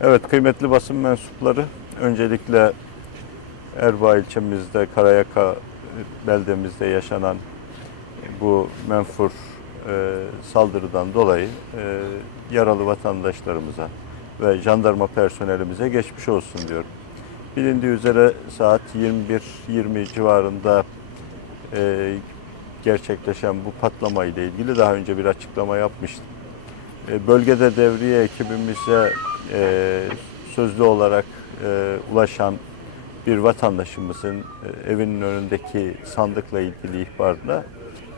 Evet kıymetli basın mensupları öncelikle Erbaa ilçemizde Karayaka beldemizde yaşanan bu menfur e, saldırıdan dolayı e, yaralı vatandaşlarımıza ve jandarma personelimize geçmiş olsun diyorum. Bilindiği üzere saat 21.20 civarında e, gerçekleşen bu patlama ile ilgili daha önce bir açıklama yapmıştım. E, Bölgede devriye ekibimize e, sözlü olarak e, ulaşan bir vatandaşımızın e, evinin önündeki sandıkla ilgili ihbarla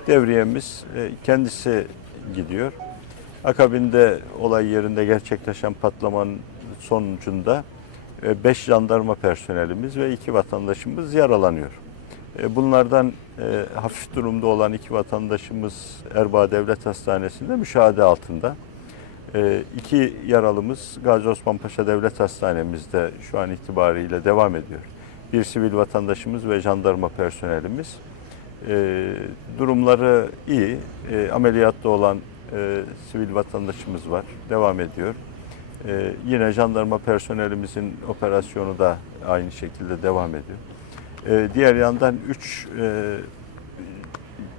devriyemiz e, kendisi gidiyor. Akabinde olay yerinde gerçekleşen patlamanın sonucunda 5 jandarma personelimiz ve 2 vatandaşımız yaralanıyor. E, Bunlardan e, hafif durumda olan iki vatandaşımız Erbaa Devlet Hastanesi'nde müşahede altında. E, iki yaralımız Gazi Osman Paşa Devlet Hastanemizde şu an itibariyle devam ediyor. Bir sivil vatandaşımız ve jandarma personelimiz. E, durumları iyi. E, ameliyatta olan e, sivil vatandaşımız var. Devam ediyor. Yine jandarma personelimizin operasyonu da aynı şekilde devam ediyor. Diğer yandan 3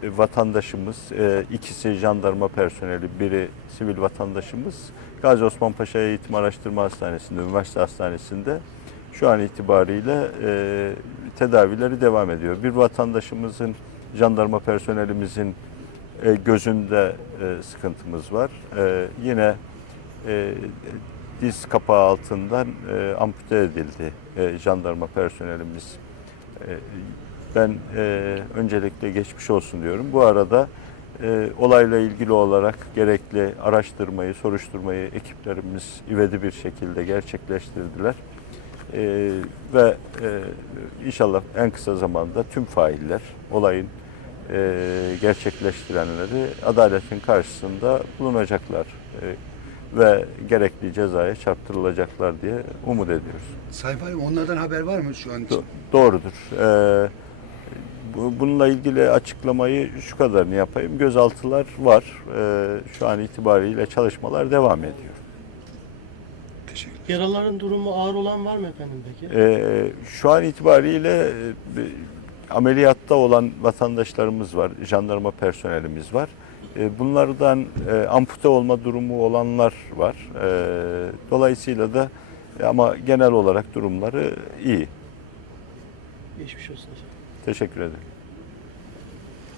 vatandaşımız, e, ikisi jandarma personeli, biri sivil vatandaşımız Gazi Osman Paşa Eğitim Araştırma Hastanesi'nde, üniversite hastanesinde şu an itibariyle e, tedavileri devam ediyor. Bir vatandaşımızın, jandarma personelimizin e, gözünde e, sıkıntımız var. E, yine e, diz kapağı altından e, ampute edildi e, jandarma personelimiz. E, ben e, öncelikle geçmiş olsun diyorum. Bu arada e, olayla ilgili olarak gerekli araştırmayı, soruşturmayı ekiplerimiz ivedi bir şekilde gerçekleştirdiler. E, ve e, inşallah en kısa zamanda tüm failler, olayın e, gerçekleştirenleri adaletin karşısında bulunacaklar e, ve gerekli cezaya çarptırılacaklar diye umut ediyoruz. Sayın Valim onlardan haber var mı şu an için? Do- Doğrudur. Ee, bununla ilgili açıklamayı şu kadarını yapayım. Gözaltılar var. Ee, şu an itibariyle çalışmalar devam ediyor. Yaraların durumu ağır olan var mı efendim peki? Ee, şu an itibariyle e, ameliyatta olan vatandaşlarımız var, jandarma personelimiz var. Ee, bunlardan e, ampute olma durumu olanlar var. Ee, dolayısıyla da ama genel olarak durumları iyi. Geçmiş olsun efendim. Teşekkür ederim.